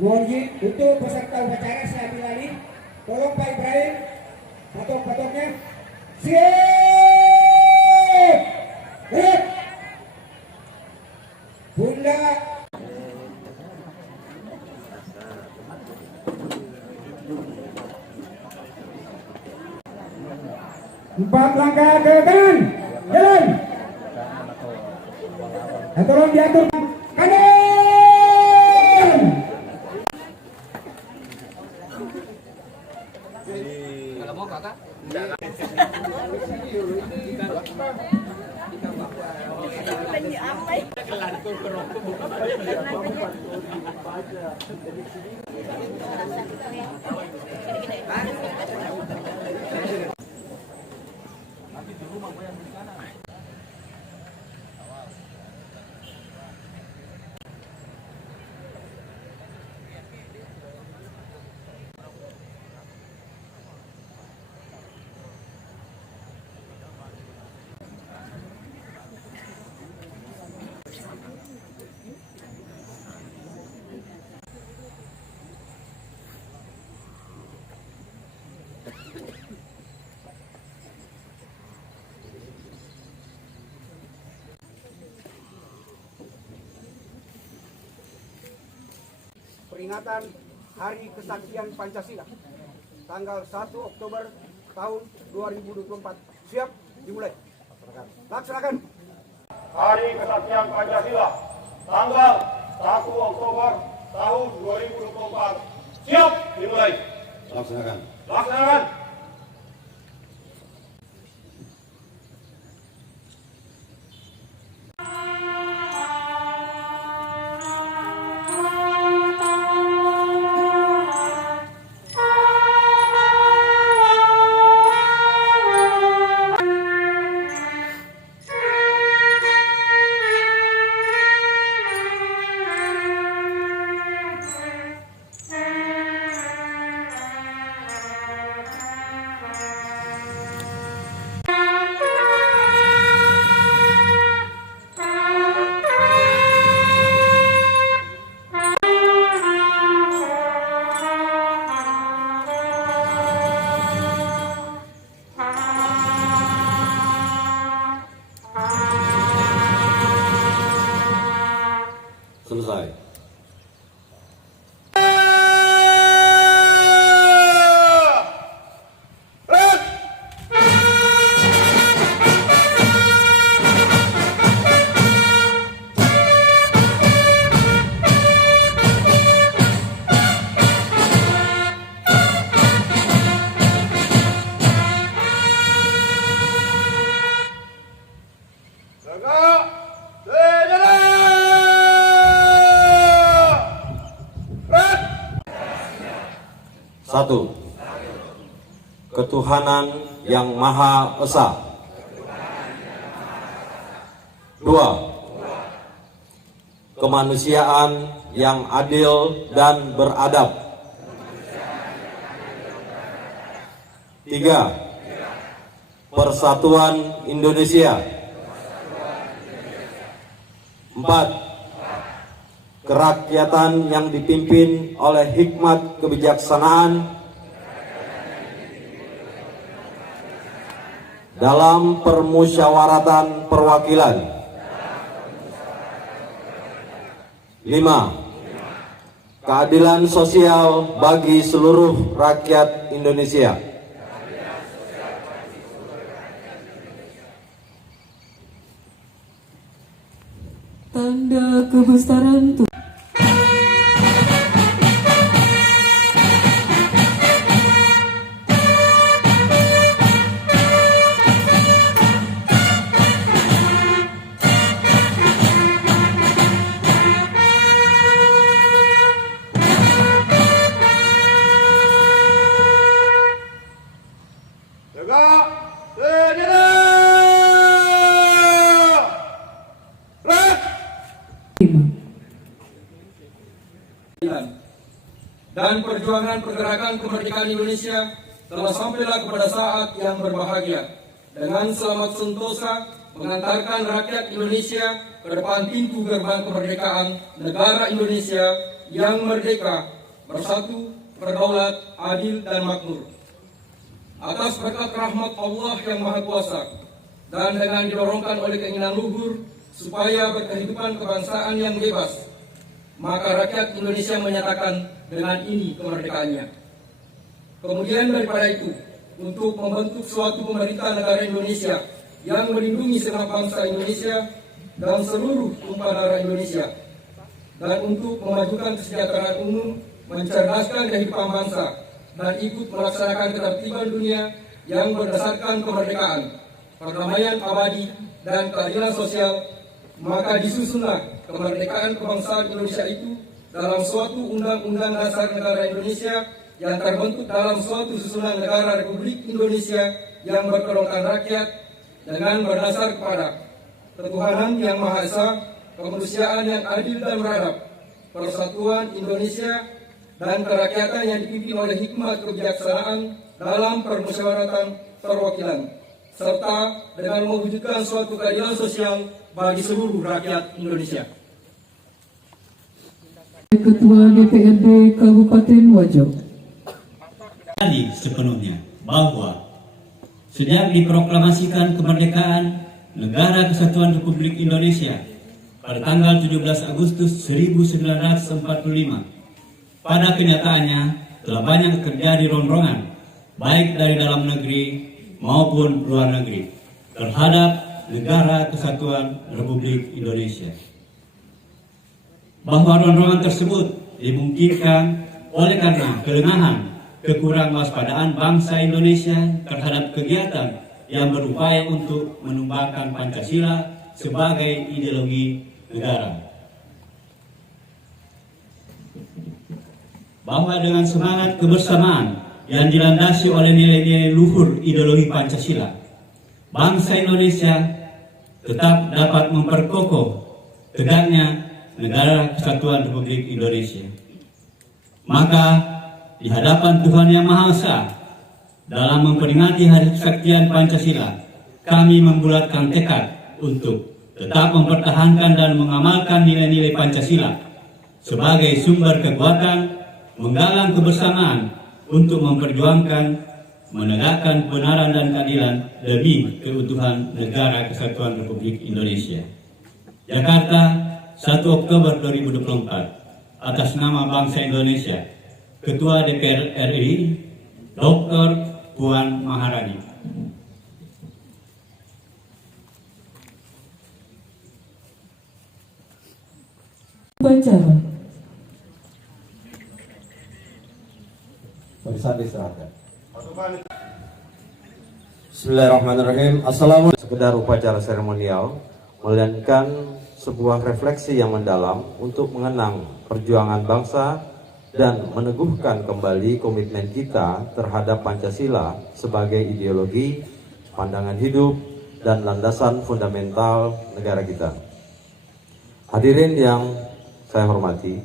Mohon izin untuk peserta upacara saya ambil alih. Tolong Pak Ibrahim, patok-patoknya. Siap! Gerak! Bunda. Empat langkah ke kanan, jalan. Tolong diatur kanan. Kalau mau kakak, peringatan Hari Kesaktian Pancasila tanggal 1 Oktober tahun 2024. Siap, dimulai. Laksanakan. Hari Kesaktian Pancasila tanggal 1 Oktober tahun 2024. Siap, dimulai. Laksanakan. Laksanakan. Selesai. Satu, ketuhanan yang Maha Esa. Dua, kemanusiaan yang adil dan beradab. Tiga, persatuan Indonesia. Empat, kerakyatan yang dipimpin oleh hikmat kebijaksanaan dalam permusyawaratan perwakilan. 5. Keadilan sosial bagi seluruh rakyat Indonesia. Tanda kebesaran Tuhan. Dan perjuangan pergerakan kemerdekaan Indonesia telah sampailah kepada saat yang berbahagia. Dengan selamat sentosa mengantarkan rakyat Indonesia ke depan pintu gerbang kemerdekaan negara Indonesia yang merdeka, bersatu, berdaulat, adil, dan makmur. Atas berkat rahmat Allah yang Maha Kuasa, dan dengan didorongkan oleh keinginan luhur supaya berkehidupan kebangsaan yang bebas, maka rakyat Indonesia menyatakan dengan ini kemerdekaannya. Kemudian daripada itu, untuk membentuk suatu pemerintah negara Indonesia yang melindungi segenap bangsa Indonesia dan seluruh tumpah darah Indonesia, dan untuk memajukan kesejahteraan umum, mencerdaskan kehidupan bangsa, dan ikut melaksanakan ketertiban dunia yang berdasarkan kemerdekaan, perdamaian abadi, dan keadilan sosial, maka disusunlah kemerdekaan kebangsaan Indonesia itu dalam suatu Undang-Undang Dasar Negara Indonesia yang terbentuk dalam suatu susunan negara Republik Indonesia yang berkedokteran rakyat dengan berdasar kepada ketuhanan yang Maha Esa, kemanusiaan yang adil dan beradab, persatuan Indonesia, dan kerakyatan yang dipimpin oleh hikmat kebijaksanaan dalam permusyawaratan perwakilan, serta dengan mewujudkan suatu keadilan sosial bagi seluruh rakyat Indonesia. Ketua DPRD Kabupaten Wajo sepenuhnya bahwa sejak diproklamasikan kemerdekaan Negara Kesatuan Republik Indonesia pada tanggal 17 Agustus 1945, pada kenyataannya telah banyak terjadi ronrongan baik dari dalam negeri maupun luar negeri terhadap Negara Kesatuan Republik Indonesia. Bahwa ronrongan tersebut dimungkinkan oleh karena kelengahan, kekurang waspadaan bangsa Indonesia terhadap kegiatan yang berupaya untuk menumbangkan Pancasila sebagai ideologi negara. Bahwa dengan semangat kebersamaan yang dilandasi oleh nilai-nilai luhur ideologi Pancasila, bangsa Indonesia tetap dapat memperkokoh tegaknya Negara Kesatuan Republik Indonesia. Maka di hadapan Tuhan Yang Maha Esa, dalam memperingati Hari Kesaktian Pancasila, kami membulatkan tekad untuk tetap mempertahankan dan mengamalkan nilai-nilai Pancasila sebagai sumber kekuatan, menggalang kebersamaan untuk memperjuangkan, menegakkan kebenaran dan keadilan demi keutuhan Negara Kesatuan Republik Indonesia. Jakarta, 1 Oktober 2024, atas nama bangsa Indonesia, Ketua DPR RI, Dr. Puan Maharani. Upacara. Barisan diserahkan. Bismillahirrahmanirrahim. Assalamualaikum. Sekedar upacara seremonial, melainkan sebuah refleksi yang mendalam untuk mengenang perjuangan bangsa dan meneguhkan kembali komitmen kita terhadap Pancasila sebagai ideologi, pandangan hidup, dan landasan fundamental negara kita. Hadirin yang saya hormati,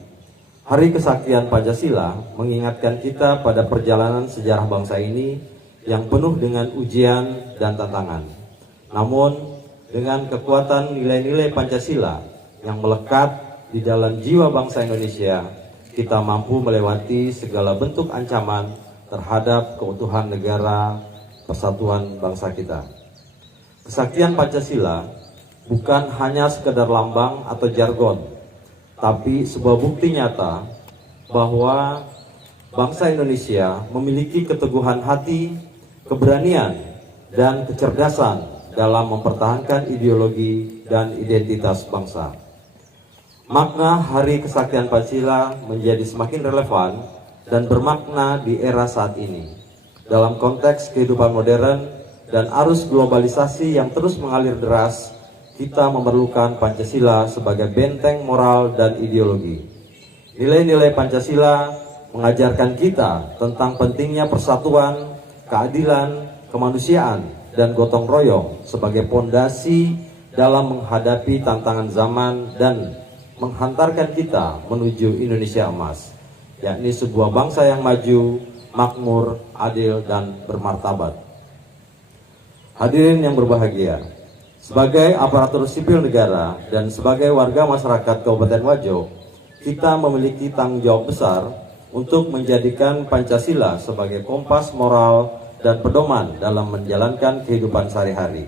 Hari Kesaktian Pancasila mengingatkan kita pada perjalanan sejarah bangsa ini yang penuh dengan ujian dan tantangan. Namun, dengan kekuatan nilai-nilai Pancasila yang melekat di dalam jiwa bangsa Indonesia, kita mampu melewati segala bentuk ancaman terhadap keutuhan negara, persatuan bangsa kita. Kesaktian Pancasila bukan hanya sekedar lambang atau jargon, tapi sebuah bukti nyata bahwa bangsa Indonesia memiliki keteguhan hati, keberanian, dan kecerdasan dalam mempertahankan ideologi dan identitas bangsa. Makna Hari Kesaktian Pancasila menjadi semakin relevan dan bermakna di era saat ini. Dalam konteks kehidupan modern dan arus globalisasi yang terus mengalir deras, kita memerlukan Pancasila sebagai benteng moral dan ideologi. Nilai-nilai Pancasila mengajarkan kita tentang pentingnya persatuan, keadilan, kemanusiaan, dan gotong royong sebagai pondasi dalam menghadapi tantangan zaman dan menghantarkan kita menuju Indonesia emas, yakni sebuah bangsa yang maju, makmur, adil, dan bermartabat. Hadirin yang berbahagia, sebagai aparatur sipil negara dan sebagai warga masyarakat Kabupaten Wajo, kita memiliki tanggung jawab besar untuk menjadikan Pancasila sebagai kompas moral dan pedoman dalam menjalankan kehidupan sehari-hari.